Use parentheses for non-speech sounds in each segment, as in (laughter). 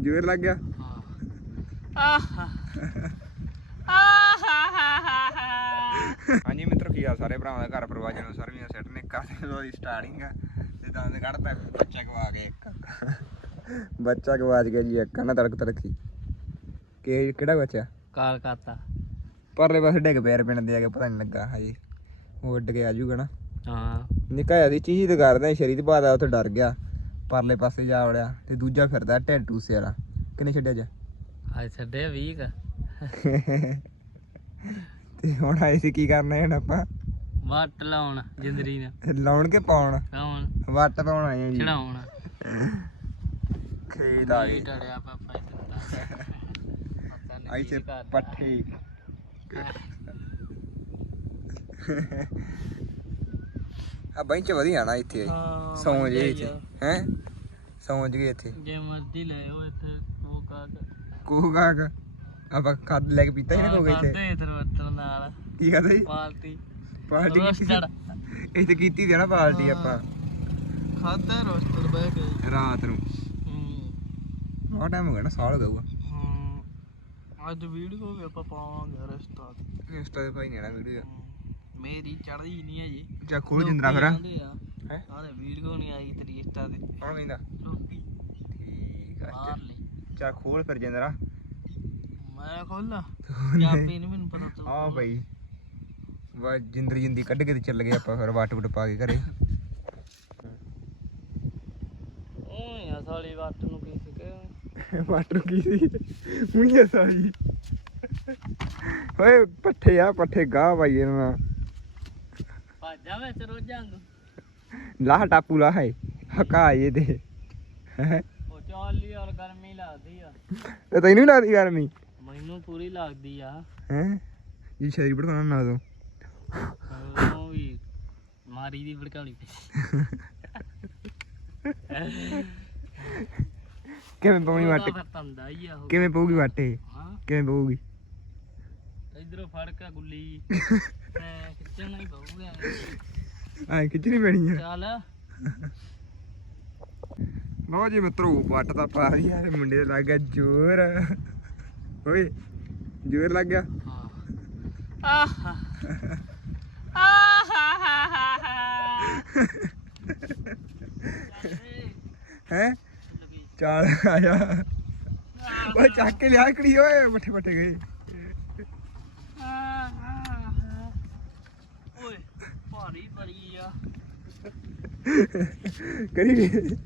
ਜੋਰ ਲੱਗ ਗਿਆ। ਆਹਾ ਹਾਂਜੀ ਮਿੱਤਰੋ ਕੀ ਹਾਲ ਸਾਰੇ ਭਰਾਵਾਂ ਦਾ ਘਰ ਪਰਿਵਾਰ ਜਨੋਂ ਸਰਵੀਆਂ ਸੈੱਟ ਨੇ ਕਾਹਦੇ ਤੋਂ ਦੀ ਸਟਾਰਟਿੰਗ ਆ ਤੇ ਦੰਦ ਕੱਢਦਾ ਬੱਚਾ ਗਵਾ ਕੇ ਇੱਕ। ਬੱਚਾ ਗਵਾਚ ਗਿਆ ਜੀ ਇੱਕ ਨਾ ਤੜਕ ਤੜਕੀ। ਕਿ ਕਿਹੜਾ ਬੱਚਾ? ਕਾਲ ਕਾਤਾ ਪਰਲੇ ਪਾਸੇ ਡਿੱਗ ਪਿਆ ਪਿੰਡ ਦੇ ਆ ਕੇ ਪਤਾ ਨਹੀਂ ਲੱਗਾ ਹਜੇ। ਉਹ ਉੱਡ ਕੇ ਆ ਜਾਊਗਾ ਨਾ। ਹਾਂ। ਨਿੱਕਾ ਜਿਹਾ ਸੀ ਚੀਜ਼ ਤੇ ਕਰਦੇ ਸ਼ਰੀਰ ਬਾਅਦ ਆ ਉੱਥੇ ਡਰ ਗਿਆ। ਪਰਲੇ ਪਾਸੇ ਜਾ ਵੜਿਆ ਤੇ ਦੂਜਾ ਫਿਰਦਾ ਟੂਸੇ ਵਾਲਾ। ਕਿੰਨੇ ਛੱਡਿਆ ਜਾ ਅੱਜ ਛੱਡੇ 20 ਕ ਤੇ ਹੁਣ ਆਏ ਸੀ ਕੀ ਕਰਨਾ ਹੁਣ ਆਪਾਂ? ਵੱਟ ਲਾਉਣ ਜਿੰਦਰੀ ਨੇ। ਲਾਉਣ ਕੇ ਪਾਉਣ? ਲਾਉਣ। ਵੱਟ ਪਾਉਣ ਆਏ ਆ ਜੀ। ਚੜਾਉਣ ਖੇਤ ਆ ਗਏ। ਟੜਿਆ ਪਾਪਾ ਆਈ ਤੇ ਪੱਠੇ। (laughs) ਆ ਬੈਂਚ ਵਧੀਆ ਨਾ ਇੱਥੇ। ਸੌਂ ਜੇ ਇੱਥੇ। ਹੈ? ਸੌਂ ਗਏ ਇੱਥੇ। ਜੇ ਮਰਜ਼ੀ ਲੈ ਉਹ ਇੱਥੇ ਉਹ ਕਾਗ। ਕੂਗਾਗ ਆਪਾਂ ਕੱਦ ਲੈ ਕੇ ਪੀਤਾ ਹੀ ਨਾ ਕੋਗੇ ਇੱਥੇ। ਕਰਦੇ ਇਧਰ ਵਰਤਨ ਨਾਲ। ਕੀ ਕਹਦਾ ਜੀ? ਪਾਰਟੀ ਪਾਰਟੀ ਕੀਤੀ? ਰੋਸਟਡ। ਇੱਥੇ ਕੀਤੀ ਨਾ ਪਾਰਟੀ ਆਪਾਂ। ਖਾਦਾ ਰੋਸਟਡ ਬਹਿ ਕੇ। ਰਾਤ ਨੂੰ। ਹੂੰ। ਬਹੁਤ ਟਾਈਮ ਹੋ ਗਿਆ ਨਾ ਸਾਲ ਹੋ ਗਿਆ। ਹੂੰ। ਅੱਜ ਵੀਡੀਓ ਵੀ ਆਪਾਂ ਪਾਵਾਂਗੇ ਰਸਤਾ। ਇੰਸਟਾ ਤੇ ਭਾਈ ਨੇੜਾ ਵੀਡੀਓ। ਮੇਰੀ ਚੜਦੀ ਨਹੀਂ ਹੈ ਜੀ ਖੋਲ ਜਿੰਦਰਾ ਫਿਰ। ਹੈ? ਆਹ ਵੀਡੀਓ ਨਹੀਂ ਆਈ ਤੇਰੀ ਇੰਸਟਾ ਤੇ। ਕੌਣ ਕਹਿੰਦਾ? ਲੋਕੀ। ਠੀਕ ਆ ਮਾਰ ਲਈ ਚਾ ਖੋਲ ਫਿਰ ਜਿੰਦਰਾ। ਮੈਂ ਖੋਲਾ? ਪੰਜਾਬੀ ਨਹੀਂ ਮੈਨੂੰ ਪਤਾ ਤੂੰ ਆ ਭਾਈ ਵਾ ਜਿੰਦਰੀ ਜਿੰਦੀ ਕੱਢ ਕੇ ਤੇ ਚੱਲ ਗਏ ਆਪਾਂ ਫਿਰ ਵਾਟ ਵਟ ਪਾ ਕੇ ਘਰੇ। ਉਹ ਯਾ ਸਾਲੀ ਵੱਟ ਨੂੰ ਕੀ ਸਕੇ (laughs) ਵਾਟਰ ਕੀ ਸੀ? ਮੁੰਡੇ ਸਾਈ ਓਏ ਪੱਠੇ ਆ ਪੱਠੇ ਗਾਹ ਭਾਈ ਇਹਨਾਂ ਲਾਹ ਟਾਪੂ ਲਾਹ ਹੈ ਹਕਾ ਇਹ ਦੇ ਹੈਂ? ਉਹ ਚਾਲੀ ਔਰ ਗਰਮੀ ਲੱਗਦੀ ਆ ਤੇ ਤੈਨੂੰ ਲੱਗਦੀ ਗਰਮੀ ਮੈਨੂੰ ਪੂਰੀ ਲੱਗਦੀ ਆ ਹੈ ਜੀ ਸ਼ਰੀਰ ਬੜਕਾਉਣਾ ਨਾ ਦੋ ਉਹ ਵੀ ਮਾਰੀ ਦੀ ਭੜਕਾਉਣੀ ਕਿਵੇਂ ਪਉਣੀ ਵਾਟੇ ਕਿਵੇਂ ਪਊਗੀ ਵਾਟੇ ਕਿਵੇਂ ਪਊਗੀ ਇਧਰੋਂ ਫੜ ਕੇ ਗੁੱਲੀ ਖਿੱਚਣਾ ਹੀ ਪਊਗਾ ਐ ਖਿੱਚਣੀ ਪੈਣੀ ਆ। ਚੱਲ। ਲੋ ਜੀ ਮਿੱਤਰੋ ਵੱਟ ਤਾਂ ਪਾ ਰਹੀ ਆ ਤੇ ਮੁੰਡੇ ਦੇ ਲੱਗ ਗਿਆ ਜ਼ੋਰ। ਓਏ ਜ਼ੋਰ ਲੱਗ ਗਿਆ। ਹਾਂ। ਆਹਾ। ਆਹਾ ਹੈ ਚੱਲ ਆ ਜਾ ਓਏ ਚੱਕ ਕੇ ਲਿਆ ਕੜੀ ਓਏ ਮੱਠੇ ਮੱਠੇ ਗਏ ਭਾਰੀ ਬੜੀ ਆ। ਕਰੀ ਵੇ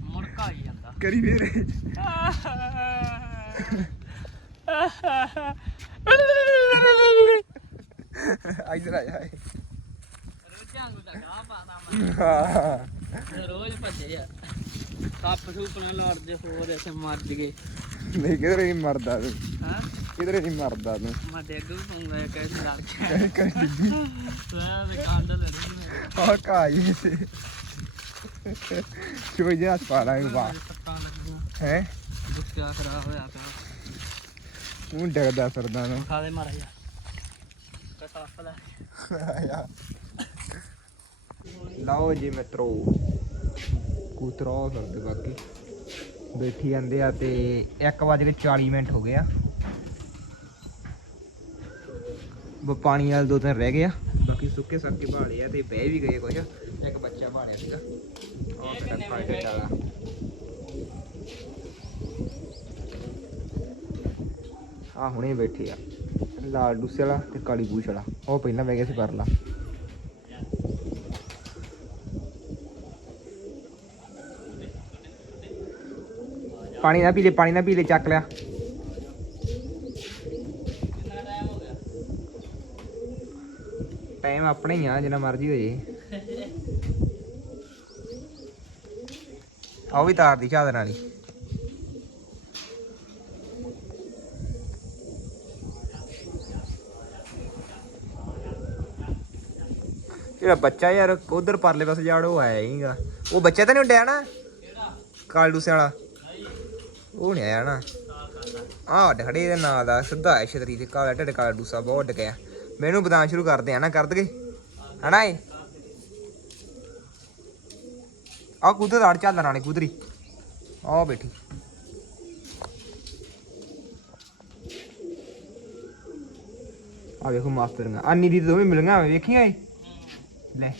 ਮੁੜਕਾ ਹੀ ਜਾਂਦਾ। ਕਰੀ ਵੇ ਆਈਦਰ ਆ ਜਾ ਰੋਜ਼ਾਂ ਨੂੰ ਤਾਂ ਗਾਹ ਪਾਦਾ ਮੈਂ। ਰੋਜ਼ ਭੱਜੇ ਆ। ਕੱਪ ਸੂਪ ਨਾਲ ਲੜ ਜੇ ਹੋਰ ਐਸੇ ਮਰ ਜਗੇ ਨਹੀਂ ਕਿਧਰੇ ਨਹੀਂ ਮਰਦਾ ਤੂੰ। ਹਾਂ? ਕਿਧਰੇ ਨਹੀਂ ਮਰਦਾ ਤੂੰ? ਮੈਂ ਡੇਗੂ ਪੰਗਾ ਕੈਸੇ ਲੜ ਕੇ ਕਰੀ ਕਰੀ ਮੈਂ ਤੇ ਕਾਂਡ ਲੜੀ ਮੈਂ। ਆ ਕਾਈ ਤੇ ਚੋਈ ਜਿਹਾ ਪਾ ਸੱਟਾਂ ਲੱਗੀਆਂ। ਹੈ? ਦੁੱਖਿਆ ਖਰਾਬ ਹੋਇਆ ਪਿਆ। ਉਹ ਡਗਦਾ ਸਰਦਾ ਨੂੰ। ਖਾ ਦੇ ਮਾਰਾ ਯਾਰ ਕਟਾਫ ਲੈ। ਲਓ ਜੀ ਮਿੱਤਰੋ। ਕੂਤਰਾ ਕਰਦੇ ਬਾਕੀ। ਬੈਠੀ ਜਾਂਦੇ ਆ ਤੇ 1:40 ਮਿੰਟ ਹੋ ਗਏ ਆ ਬ ਪਾਣੀ ਵਾਲ ਦੋ ਤਿੰਨ ਰਹਿ ਗਏ ਆ। ਬਾਕੀ ਸੁੱਕੇ ਸੱਕੇ ਭਾਲੇ ਆ ਤੇ ਬਹਿ ਵੀ ਗਏ ਕੁਝ ਇੱਕ ਬੱਚਾ ਭਾਲਿਆ ਸੀਗਾ। ਉਹ ਕਿਹੜਾ ਫਾਇਦਾ ਵਾਲਾ। ਆ ਹੁਣੇ ਬੈਠੇ ਆ। ਲਾਲ ਡੂਸੇ ਵਾਲਾ ਤੇ ਕਾਲੀ ਪੂਛ ਵਾਲਾ। ਉਹ ਪਹਿਲਾਂ ਬਹਿ ਗਿਆ ਸੀ ਪਰਲਾ। ਪਾਣੀ ਨਾ ਪੀ ਲੈ ਪਾਣੀ ਨਾ ਪੀ ਲੈ ਚੱਕ ਲਿਆ ਕਿੰਨਾ ਟਾਈਮ ਹੋ ਗਿਆ ਟਾਈਮ ਆਪਣੇ ਹੀ ਆ, ਜਿੰਨਾ ਮਰਜ਼ੀ ਹੋ ਜੇ ਆਹ ਵੀ ਤਾਰ ਦੀ ਚਾਦਰ ਵਾਲੀ ਜਿਹੜਾ ਬੱਚਾ ਯਾਰ, ਉਧਰ ਪਰਲੇ ਪਾਸੇ ਜਾੜ, ਉਹ ਆਇਆ ਹੀਗਾ ਉਹ ਬੱਚਾ ਤਾਂ ਨਹੀਂ ਉੱਡਿਆ ਨਾ? ਕਾਲਡੂ ਵਾਲਾ ਉਹ ਨਹੀਂ ਆਇਆ ਨਾ। ਆਹ ਉੱਡ ਖੜੇ, ਇਹਦੇ ਨਾਂ ਦਾ ਸਿੱਧਾ ਹੈ ਛਤਰੀ ਤੇ ਕਾਲਾ ਢੱਡ ਕਾਲਾ ਡੂਸਾ ਬਹੁਤ ਉੱਡ ਗਿਆ। ਮੈਨੂੰ ਬਤਾਉਣ ਸ਼ੁਰੂ ਕਰਦੇ ਆ ਨਾ, ਕਰ ਦਗੇ? ਹਨਾ ਏ ਆ ਕੁਦਰ ਆੜ ਚੱਲ ਰਾਣੇ ਕੁਦਰੀ ਆ ਬੈਠੀ। ਆ ਵੇਖੋ ਮਾਸਟਰ ਅੰਨੀ ਦੀ ਦੋਵੇਂ ਮਿਲ ਵੇਖੀਆਂ ਏ ਲੈ,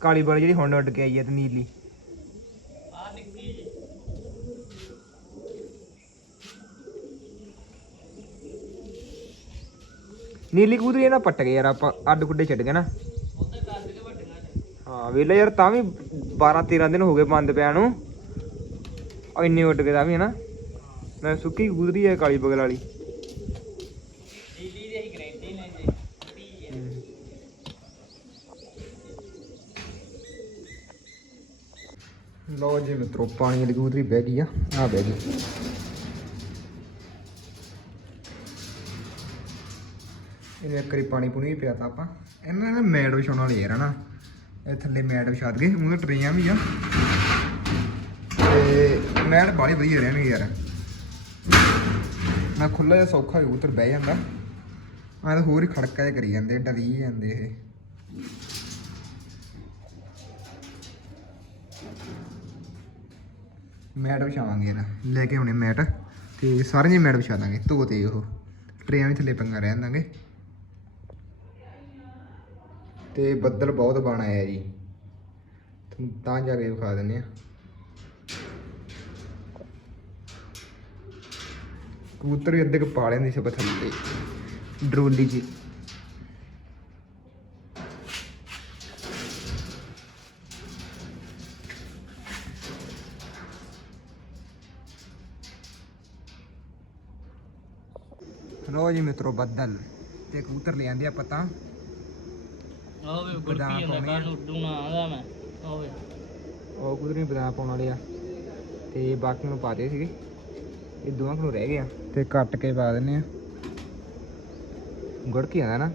ਕਾਲੀ ਵਾਲੀ ਜਿਹੜੀ ਹੁਣ ਉੱਡ ਕੇ ਆਈ ਹੈ ਤੇ ਨੀਲੀ ਆ ਨਿੱਕੀ ਜੀ ਨੀਲੀ ਕਬੂਤਰੀ ਇਹ ਪੱਟ ਗਏ ਯਾਰ ਆਪਾਂ, ਅੱਡ ਗੁੱਡੇ ਛੱਡ ਗਏ ਨਾ। ਹਾਂ ਵੇਲੇ ਯਾਰ, ਤਾਂ ਵੀ 12 13 ਦਿਨ ਹੋ ਗਏ ਬੰਦ ਪਿਆ ਨੂੰ। ਇੰਨੇ ਉੱਡ ਗਏ ਤਾਂ ਵੀ, ਹਨਾ। ਮੈਂ ਸੁੱਕੀ ਕਬੂਤਰੀ ਹੈ, ਕਾਲੀ ਬਗਲ ਵਾਲੀ। ਨੀਲੀ ਲੋ ਜੀ ਮਿੱਤਰੋ, ਪਾਣੀ ਵਾਲੀ ਕਬੂਤਰੀ ਬਹਿ ਗਈ ਆ ਆ ਬਹਿ ਗਈ। ਇਹਨੇ ਇੱਕ ਵਾਰੀ ਪਾਣੀ ਪੂਣੀ ਵੀ ਪਿਆ ਤਾ ਆਪਾਂ। ਇਹਨਾਂ ਨੇ ਮੈਟ ਵਿਛਾਉਣ ਵਾਲੇ ਯਾਰ, ਹਨਾ? ਇਹ ਥੱਲੇ ਮੈਟ ਵਿਛਾ ਦਗੇ ਉਹਦੇ ਟਰੇਆਂ ਵੀ ਆ। ਤੇ ਮੈਟ ਬਾਲੀ ਵਧੀਆ ਰਹਿਣਗੇ ਯਾਰ। ਮੈਂ ਖੁੱਲਾ ਜਿਹਾ ਸੌਖਾ ਕਬੂਤਰ ਬਹਿ ਜਾਂਦਾ। ਆ ਤਾਂ ਹੋਰ ਹੀ ਖੜਕਾ ਜਿਹਾ ਕਰੀ ਜਾਂਦੇ, ਡਰੀ ਜਾਂਦੇ ਇਹ। ਮੈਟ ਵਿਛਾਵਾਂਗੇ ਨਾ ਲੈ ਕੇ ਆਉਣੇ ਮੈਟ। ਤੇ ਸਾਰੀਆਂ ਹੀ ਮੈਟ ਵਿਛਾ ਦਾਂਗੇ, ਧੋ ਤੇ ਉਹ। ਟਰੇਆਂ ਵੀ ਥੱਲੇ ਪੰਗਾ ਰਹਿ ਦਾਂਗੇ ਤੇ ਬੱਦਲ ਬਹੁਤ ਬਣ ਆਇਆ ਜੀ। ਤਾਂ ਜਾ ਕੇ ਵਿਖਾ ਦਿੰਨੇ ਆ। ਕਬੂਤਰ ਅੱਧੇ ਕੁ ਪਾ ਲੈਂਦੀ ਸੀ ਥੱਲੇ। ਡਰੋਲੀ ਜੀ। ਲੋ ਜੀ ਮਿੱਤਰੋ, ਬੱਦਲ ਤੇ ਕਬੂਤਰ ਲੈ ਆਂਦੇ ਆਪਾਂ ਤਾਂ। ਉਹ ਵੀ ਬਦਾਮ ਗੁਰਕੀ। ਕੱਲ ਉੱਡੂ ਨਾ ਆਦਾ ਮੈਂ ਉਹ ਵੀ ਬਦਾਮ ਪਾਉਣ ਵਾਲੇ ਆ। ਤੇ ਬਾਕੀ ਨੂੰ ਪਾਤੇ ਸੀਗੇ। ਇਹ ਦੋਵਾਂ ਕੋਲ ਰਹਿ ਗਿਆ। ਤੇ ਕੱਟ ਕੇ ਪਾ ਦਿੰਨੇ ਆ। ਗੁੜ ਕੀ ਆਂਦਾ ਨਾ।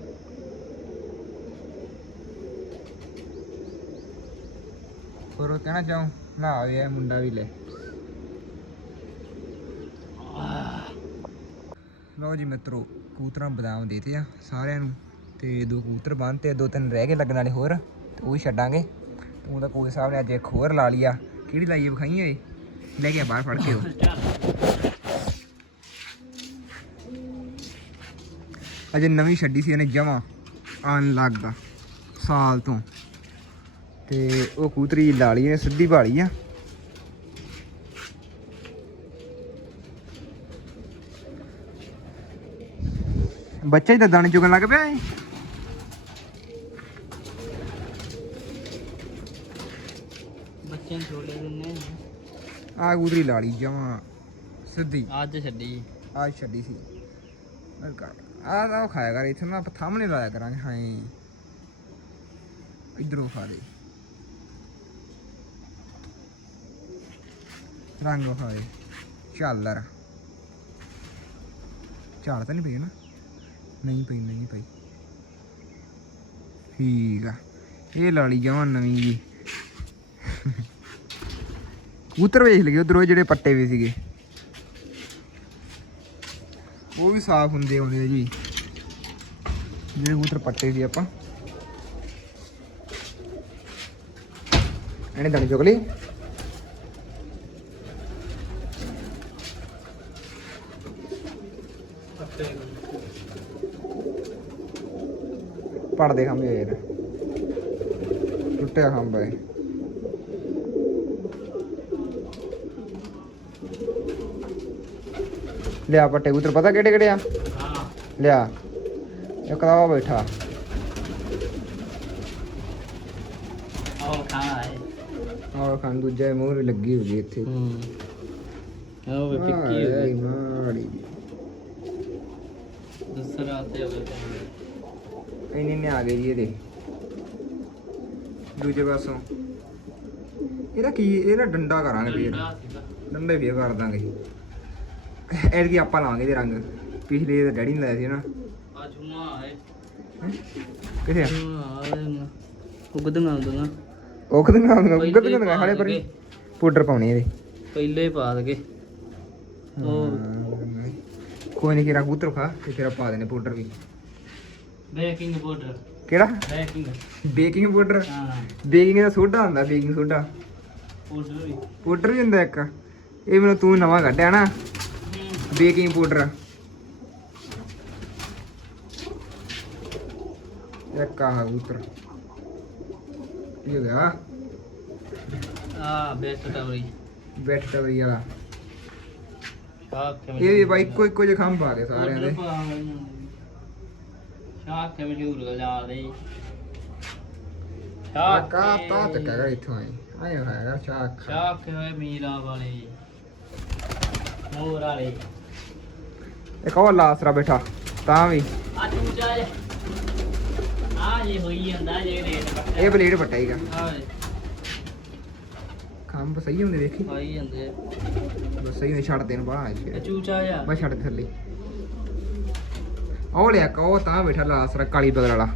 ਹੋਰ ਉਹ ਕਹਿਣਾ ਚਾਹੂੰ ਨਾ ਆਵੇ ਇਹ ਮੁੰਡਾ ਵੀ ਲੈ। ਲਓ ਜੀ ਮਿੱਤਰੋ ਕਬੂਤਰਾਂ ਨੂੰ ਬਦਾਮ ਦੇਤੇ ਆ ਸਾਰਿਆਂ ਨੂੰ। ਤੇ ਦੋ ਕਬੂਤਰ ਬੰਨਤੇ ਦੋ ਤਿੰਨ ਰਹਿ ਗਏ ਲੱਗਣ ਵਾਲੇ ਹੋਰ, ਤੇ ਉਹ ਵੀ ਛੱਡਾਂਗੇ। ਤੇ ਉਹਦਾ ਕੋਈ ਸਾਹਿਬ ਨੇ ਅੱਜ ਇੱਕ ਹੋਰ ਲਾ ਲਿਆ ਕਿਹੜੀ ਲਾਈ ਵਿਖਾਈ ਓਏ? ਲੈ ਗਿਆ ਬਾਹਰ ਫੜ ਕੇ ਉਹ। ਅਜੇ ਨਵੀਂ ਛੱਡੀ ਸੀ ਇਹਨੇ ਜਮਾ ਆਨ ਲੱਗਦਾ ਸਾਲ ਤੋਂ। ਤੇ ਉਹ ਕੂਤਰੀ ਲਾ ਲਈ ਨੇ ਸਿੱਧੀ ਭਾਲੀ ਆ। ਬੱਚਾ ਹੀ ਤਾਂ ਦਾਣੇ ਚੁਗਣ ਲੱਗ ਪਿਆ ਏ ਬੱਚਿਆਂ ਨੂੰ ਛੋਲੇ ਦਿੰਨੇ ਆ ਕੂਤਰੀ ਲਾ ਲਈ ਜਮਾ ਸਿੱਧੀ। ਅੱਜ ਛੱਡੀ। ਆ ਛੱਡੀ ਸੀ। ਆ ਤਾਂ ਉਹ ਖਾਇਆ ਕਰ ਇੱਥੇ ਨਾ ਆਪਾਂ ਸਾਹਮਣੇ ਲਾਇਆ ਕਰਾਂਗੇ ਹਾਂ ਇਧਰੋਂ ਖਾ ਦੇ। ਰੰਗ ਖਾਏ ਝਾਲਰ। ਝਾਲ ਤਾਂ ਨਹੀਂ ਪਈ ਨਾ? ਨਹੀਂ ਪਈ ਨਹੀਂ ਪਈ। ਠੀਕ ਆ। ਇਹ ਲਾ ਲਈ ਜਮਾਂ ਨਵੀਂ ਜੀ। ਕਬੂਤਰ ਵੇਖ ਲਗੇ ਉਧਰੋਂ ਜਿਹੜੇ ਪੱਟੇ ਵੀ ਸੀਗੇ। ਉਹ ਵੀ ਸਾਫ਼ ਹੁੰਦੇ ਆਉਂਦੇ ਆ ਜੀ। ਜਿਹੜੇ ਕਬੂਤਰ ਪੱਟੇ ਸੀ ਆਪਾਂ। ਇਹਨੇ ਦਾਣੇ ਚੁੱਕ ਲਈ ਪੜਦੇ ਖੰਭੇ ਯਾਰ ਟੁੱਟਿਆ ਖੰਭਾ ਹੈ ਲਿਆ ਪੱਟੇ ਕਬੂਤਰ ਪਤਾ ਕਿਹੜੇ ਕਿਹੜੇ ਆ? ਲਿਆ। ਇੱਕ ਤਾਂ ਉਹ ਬੈਠਾ। ਉਹ ਖਾ ਹੈ। ਔਰ ਖਾਨ ਦੂਜਾ ਲੱਗੀ ਹੋਈ ਇੱਥੇ। ਹੂੰ। ਉਹ ਵੀ ਪਿੱਕੀ ਗਈ ਦੂਸਰਾ ਤੇ ਨੇ ਆ ਗਏ ਜੀ ਇਹਦੇ। ਦੂਜੇ ਪਾਸੋਂ। ਇਹਦਾ ਕੀ ਇਹਦਾ ਡੰਡਾ ਕਰਾਂਗੇ ਫੇਰ। ਡੰਡਾ ਫੇਰ ਕਰ ਦਾਂਗੇ। ਐਡ ਕੀ ਆਪਾਂ ਲਾਵਾਂਗੇ ਇਹਦੇ ਰੰਗ। ਪਿਛਲੇ ਇਹਦੇ ਡੈਡੀ ਨੇ ਲਾਇਆ ਸੀ ਨਾ। ਆ ਜੁਮਾ ਹੈ? ਕਿੱਥੇ ਆ? ਜੁਮਾ ਉਗਦਗਾ ਉਗਦਗਾ ਉਹ ਕਦੋਂ ਨਾ ਉਹ ਕਦੋਂ ਨਾ ਹਾਲੇ ਪਰ ਪਾਊਡਰ ਪਾਉਣੀ ਇਹਦੇ। ਪਹਿਲੇ ਹੀ ਪਾ ਦਗੇ। ਉਹ ਹਾਂ। ਕੋਈ ਨਹੀਂ ਕਿਰਾ ਕਬੂਤਰ ਖਾ ਤੇ ਤੇਰਾ ਪਾ ਦੇਣੇ ਪਾਊਡਰ ਵੀ। Baking powder. ਕਿਹੜਾ? ਬੇਕਿੰਗ। Baking powder? ਹਾਂ। ਬੇਕਿੰਗ ਦਾ ਸੋਡਾ ਹੁੰਦਾ ਬੇਕਿੰਗ ਸੋਡਾ। ਪਾਊਡਰ ਵੀ। ਪਾਊਡਰ ਵੀ ਹੁੰਦਾ ਇੱਕ। ਇਹ ਮੈਨੂੰ ਤੂੰ ਨਵਾਂ ਕੱਢਿਆ ਨਾ। Baking powder. ਇੱਕ ਆ ਕਬੂਤਰ। ਇਹ ਹੋ ਗਿਆ? ਆ ਬੈਸਟ ਟਵਰੀ ਬੈਠ ਤਵਰੀ ਵਾਲਾ। ਕੇ ਇਹ ਵੀ ਬਾਈ ਇੱਕੋ ਜਿਹਾ ਖੰਭ ਆ ਗਏ ਸਾਰਿਆਂ ਦੇ। ਸ਼ਾਕ ਕੇ ਮਸ਼ਹੂਰ ਗਜਾ ਦੇ? ਕਾਕਾ ਤਾਂ ਤੱਕ ਹੈਗਾ ਇੱਥੋਂ ਆਏ। ਆਏ ਹੋਇਆ ਚਾਕ ਸ਼ਾਕ। ਕੇ ਮੀਰਾ ਵਾਲੇ? ਮੋਰ ਵਾਲੇ। ਇੱਕ ਹੋਰ ਲਾਸਰਾ ਬੈਠਾ ਤਾਂ ਵੀ। ਆ ਚੂਚਾ ਜੇ ਆ ਜੇ ਹੋਈ ਜਾਂਦਾ ਜੇ ਰੇਟ ਇਹ ਬਲੇਡ ਪਟਾਈਗਾ ਆ ਖੰਭ ਸਹੀ ਹੁੰਦੇ ਹੋਈ ਜਾਂਦੇ ਬਸ ਸਹੀ ਹੁੰਦੇ ਛੱਡ ਦੇਣ ਬਾਹਰ ਚੂਚਾ ਜਾ ਬਸ ਛੱਡ ਦੇ ਥੱਲੇ। ਉਹ ਲਿਆ ਕਾ ਉਹ ਤਾਂ ਬੈਠਾ ਲਾਸਰਾ ਕਾਲੀ ਬਗਲ ਵਾਲਾ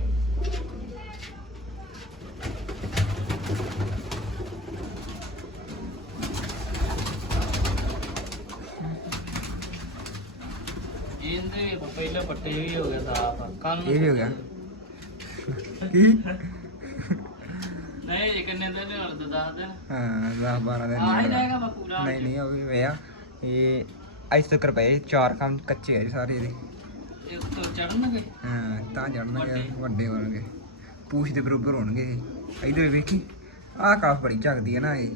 ਇਹਦੇ ਪਹਿਲੇ ਪੱਟੇ ਵੀ ਹੋ ਗਿਆ ਸਾਫ਼ ਕੱਲ ਇਹ ਵੀ ਹੋ ਗਿਆ। ਕੀ? ਨਹੀਂ ਜੀ ਕਿੰਨੇ ਦਿਨ ਹੋਰ ਤਾਂ ਦੱਸ ਦਿਨ। ਹਾਂ 10 12 ਦਿਨ ਆ ਹੀ ਮੈਂ ਪੂਰਾ ਨਹੀਂ ਨਹੀਂ ਉਹ ਵੀ ਪਿਆ ਇਹ ਅੱਜ ਤੱਕ ਪਏ ਚਾਰ ਕੰਮ ਕੱਚੇ ਆ ਜੀ ਸਾਰੇ ਇਹਦੇ। ਇਹ ਉੱਤੋਂ ਚੜਨਗੇ ਹਾਂ ਤਾਂ ਜੜਨਗੇ ਵੱਡੇ। ਹੋਣਗੇ। ਪੂਛ ਦੇ ਬਰੋਬਰ ਹੋਣਗੇ ਇਹ। ਇਧਰ ਵੇਖੀ ਆਹ ਕਾਫ ਬੜੀ ਝਕਦੀ ਹੈ ਨਾ ਇਹ।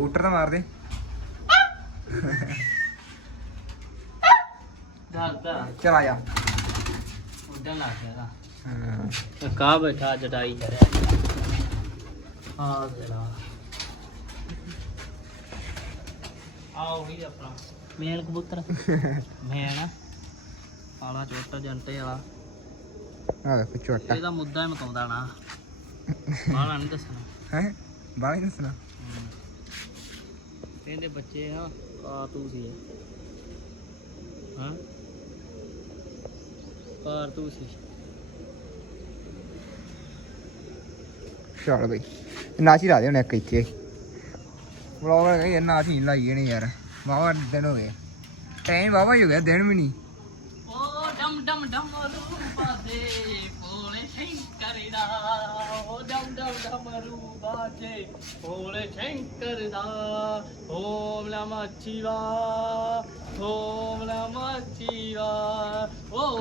ਹੂਟਰ ਤਾਂ ਮਾਰ ਦੇ। ਦੱਸਦਾ ਚਲ ਆ ਜਾ। ਉੱਡਣ ਲੱਗ ਗਿਆ ਨਾ ਹਾਂ। ਕਾ ਬੈਠਾ ਜਟਾਈ ਕਰਿਆ। ਹਾਂ ਤੇਰਾ ਆਓ ਵੀ ਆਪਣਾ। ਮੇਲ ਕਬੂਤਰ। (laughs) ਮੇਲ। ਆਲਾ ਚੋਟਾ ਜੰਟੇ ਵਾਲਾ। ਆ ਵੇਖੋ ਛੋਟਾ। ਇਹਦਾ ਮੁੱਦਾ ਹੀ ਮਕਾਉਂਦਾ ਨਾ। ਬਾਹਲਾ ਨਹੀਂ ਦੱਸਣਾ। ਹੈ? ਬਾਈ ਦੱਸਣਾ? ਇਹਦੇ ਬੱਚੇ ਆ ਆ ਤੂੰ ਸੀ। ਹਾਂ? ਤੂੰ ਸੀ। ਚਲ ਬਈ। ਨਾਚੀ ਲਾ ਦੇ ਹੁਣ ਇੱਕ ਇੱਥੇ। ਵਲੌਗ ਨਾਚੀ ਨਹੀਂ ਯਾਰ। ਵਾਵਾ ਦਿਨ ਹੋ ਗਏ। ਟਾਈਮ ਵਾਵਾ ਹੀ ਹੋ ਗਿਆ ਦਿਨ ਵੀ ਨਹੀਂ। ਓ ਡਮ ਡਮ ਡਮ ਰੂਪਾ ਦੇ ਸ਼ੰਕਰ ਦਾ ਓ ਡਮ ਡਮ ਡਮ ਰੂਪਾ ਦੇ ਸ਼ੰਕਰ ਦਾ ਓਮ ਨਮः ਸ਼ਿਵਾ ਓਮ ਨਮः ਸ਼ਿਵਾ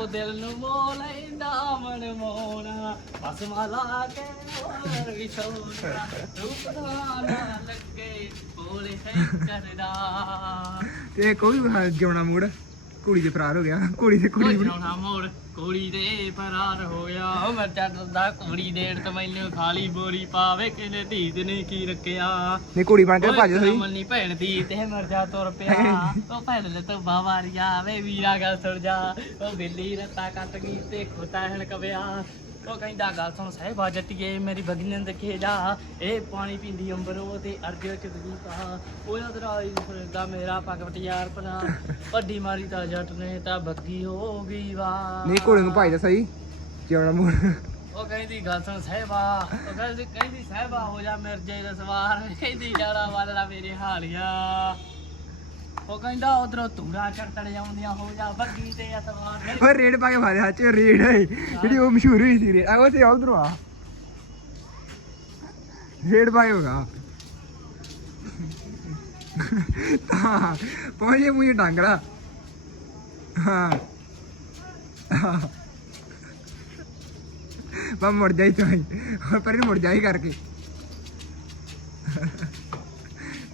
ਓ ਦਿਲ ਨੂੰ ਮੋਲੈਂਦਾ ਮਨ ਮੋਨਾ ਬਸ ਮਾਲਾ ਕੇ ਮੋਰ ਵਿਛੋੜਾ ਰੂਪ ਦਾ ਨਾ ਲੱਗੇ ਭੋਲੇ ਸ਼ੰਕਰ ਦਾ ਤੇ ਕੋਈ ਜਿਉਣਾ ਮੂੜ ਕੁੜੀ ਦੇ ਫਰਾਰ ਹੋ ਗਿਆ। ਕੁੜੀ ਤੇ ਕੁੜੀ ਕੁੜੀ ਬੜੀ- ਬਣਾਉਣਾ ਮੋੜ ਕੁੜੀ ਦੇ ਫਰਾਰ ਹੋ ਗਿਆ। ਉਹ ਮੈਂ ਚੱਲਦਾ ਕੁੜੀ ਦੇੜ ਤੇ ਮੈਨੂੰ ਖਾਲੀ ਬੋਰੀ ਪਾਵੇ ਕਿਨੇ ਧੀ ਤੇ ਨਹੀਂ ਕੀ ਰੱਖਿਆ। ਨਹੀਂ ਕੁੜੀ ਬਣ ਕੇ ਭੱਜ ਸਹੀ ਮੰਨੀ ਭੈਣ ਦੀ ਤੇ ਮਰਜਾ ਤੁਰ ਪਿਆ। ਉਹ ਭੈਣ ਲੈ ਤੂੰ ਬਾਵਾਰੀਆ ਵੇ ਵੀਰਾ ਗੱਲ ਸੁਣ ਜਾ। ਉਹ ਬਿੱਲੀ ਰੱਤਾ ਕੱਟ ਗਈ ਤੇ ਖੋਤਾ ਹਣ ਕਵਿਆ ਉਹ ਕਹਿੰਦਾ ਗੱਲ ਸੁਣ ਸਾਹਿਬਾ ਜੱਟੀਏ ਮੇਰੀ ਬਗਨਨ ਦੇਖੇ ਜਾ ਇਹ ਪਾਣੀ ਪੀਂਦੀ ਅੰਬਰੋਂ ਤੇ ਅਰਜੋ ਚ ਦਲੀਪਾ ਉਹ ਅਦਰਾਈ ਫਰਦਾ ਮੇਰਾ ਪੱਗ ਪਟਿਆਰ ਪਨਾ। ਵੱਡੀ ਮਾਰੀ ਤਾਂ ਜੱਟ ਨੇ ਤਾਂ ਬੱਗੀ ਹੋ ਗਈ ਵਾ। ਨਹੀਂ ਕੁੜੀ ਨੂੰ ਭਾਈ ਦਾ ਸਹੀ। ਜਿਉਣਾ ਮੂੜ ਉਹ ਕਹਿੰਦੀ ਗੱਲ ਸੁਣ ਸਾਹਿਬਾ ਉਹ ਕਹਿੰਦੀ ਕਹਿੰਦੀ ਸਾਹਿਬਾ ਹੋ ਜਾ ਮਿਰਜੇ ਦਾ ਸਵਾਰ। ਕਹਿੰਦੀ ਜਾਣਾ ਵਾਲਾ ਮੇਰੇ ਹਾਲੀਆ। ਉਹ ਕਹਿੰਦਾ ਉਧਰੋਂ ਧੂੜਾ ਚੜਤੜ ਜਾਉਂਦੀਆਂ ਹੋ ਜਾ ਬੱਗੀ ਤੇ ਅਤਵਾਰ ਓਏ ਰੇਡ ਪਾ ਕੇ ਮਾਰਿਆ ਚ ਰੇਡ ਓਏ ਜਿਹੜੀ ਉਹ ਮਸ਼ਹੂਰ ਹੋਈ ਸੀ ਰੇਡ। ਆ ਉਹ ਤੇ ਉਧਰੋਂ ਆ। ਰੇਡ ਪਾਏ ਹੋਗਾ। ਤਾਂ ਪਹੁੰਚੇ ਮੁਝੇ ਡਾਂਗੜਾ। ਹਾਂ। ਬਾ ਮੁੜ ਜਾਈ ਤੂੰ ਪਰ ਮੁੜ ਜਾਈ ਕਰਕੇ।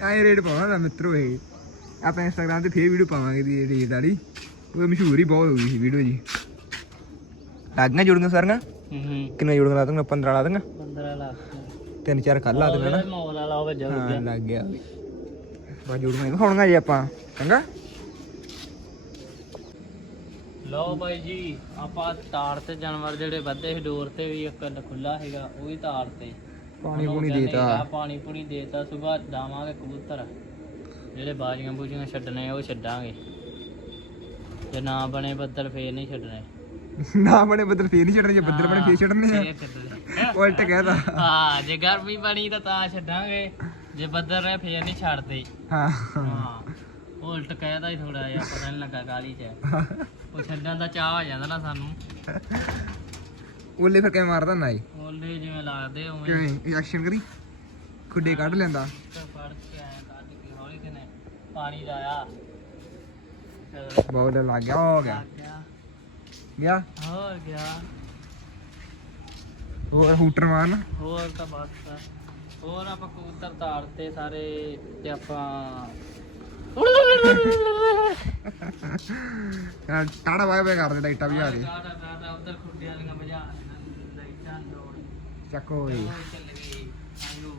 ਆਏ ਰੇਡ ਪਾਉਣਾ ਮਿੱਤਰੋ ਇਹ। ਆਪਾਂ ਇੰਸਟਾਗ੍ਰਾਮ ਤੇ ਫੇਰ ਵੀਡੀਓ ਪਾਵਾਂਗੇ ਦੀ ਰੇਡ ਵਾਲੀ। ਉਹ ਮਸ਼ਹੂਰ ਹੀ ਬਹੁਤ ਹੋ ਗਈ ਸੀ ਵੀਡੀਓ ਜੀ। ਲੱਗੀਆਂ ਜੁੜੀਆਂ ਸਾਰੀਆਂ? ਹੂੰ। ਕਿੰਨੇ ਜੁੜੀਆਂ ਲਾ ਦੂੰਗਾ? 15 ਲਾ ਦੂੰਗਾ? 15 ਲੱਖ ਤਿੰਨ ਚਾਰ ਕੱਲ ਲਾ ਦੂੰਗਾ ਨਾ। ਮੌਲ ਵਾਲਾ ਉਹ ਵੱਜਾ ਹਾਂ ਲੱਗ ਗਿਆ। ਬਾ ਜੁੜੀਆਂ ਹੀ ਖਾਣਗਾ ਜੀ ਆਪਾਂ। ਚੰਗਾ? ਲਓ ਬਾਈ ਜੀ ਆਪਾਂ ਤਾਰ ਤੇ ਜਾਨਵਰ ਜਿਹੜੇ ਵੱਧੇ ਸੀ ਡੋਰ ਤੇ ਵੀ ਇੱਕ ਖੁੱਲਾ ਹੈਗਾ ਉਹ ਵੀ ਤਾਰ ਤੇ। ਪਾਣੀ ਪੂਣੀ ਦੇਤਾ। ਪਾਣੀ ਪੂਣੀ ਦੇਤਾ ਸੁਬਾ ਦਾਵਾਂਗੇ ਕਬੂਤਰ। ਜਿਹੜੇ ਬਾਜੀਆਂ ਬੂਜੀਆਂ ਛੱਡਣੇ ਉਹ ਛੱਡਾਂਗੇ। ਜੇ ਨਾ ਬਣੇ ਬੱਦਲ ਫੇਰ ਨਹੀਂ ਛੱਡਣੇ। ਨਾ ਬਣੇ ਬੱਦਲ ਫੇਰ ਨਹੀਂ ਛੱਡਣੇ ਜੇ ਬੱਦਲ ਬਣੇ ਫੇਰ ਛੱਡਣੇ ਆ। ਉਲਟ ਕਹਿਦਾ ਹਾਂ ਜੇ ਗਰਮੀ ਬਣੀ ਤਾਂ ਤਾਂ ਛੱਡਾਂਗੇ। ਜੇ ਬੱਦਲ ਰਹੇ ਫੇਰ ਨਹੀਂ ਛੱਡਦੇ। ਹਾਂ। ਹਾਂ ਉਲਟ ਕਹਿਦਾ ਹੀ ਥੋੜਾ ਜਿਹਾ ਪਤਾ ਨਹੀਂ ਲੱਗਾ ਕਾਲੀ ਚ। ਉਹ ਛੱਡਣ ਦਾ ਚਾਹ ਆ ਜਾਂਦਾ ਨਾ ਸਾਨੂੰ। ਉਹਲੇ ਫਿਰ ਕਿਵੇਂ ਮਾਰਦਾ ਨਾ ਜੀ ਬੋਲੇ ਜਿਵੇਂ ਲੱਗਦੇ ਉਵੇਂ। ਕਿਵੇਂ? ਐਕਸ਼ਨ ਕਰੀ? ਖੁੱਡੇ ਕੱਢ ਲੈਂਦਾ ਤਾਂ ਫੜ ਕੇ ਆਇਆ ਕੱਢ ਕੇ ਹੌਲੀ ਪਾਣੀ ਬਹੁਤ ਲੱਗ ਗਿਆ ਹੋ ਗਿਆ। ਗਿਆ। ਗਿਆ? ਹੋਰ ਗਿਆ। ਹੋਰ ਹੂਟਰ ਮਾਰਨ? ਹੋਰ ਤਾਂ ਬਸ। ਹੋਰ ਆਪਾਂ ਕਬੂਤਰ ਤਾੜਤੇ ਸਾਰੇ ਤੇ ਆਪਾਂ ਟਾੜਾ ਬਾਏ ਬਾਏ ਕਰ ਦੇ ਲਾਈਟਾਂ ਵੀ ਆ ਰਹੀ ਗਾੜਾ ਗਾੜਾ ਉਧਰ ਖੁੱਡੇ ਵਾਲੀਆਂ ਵਜਾ ਲਾਈਟਾਂ ਲੋੜ। ਚੱਕੋ ਓਏ। ਚੱਲ ਗਈ। ਆਲੂ।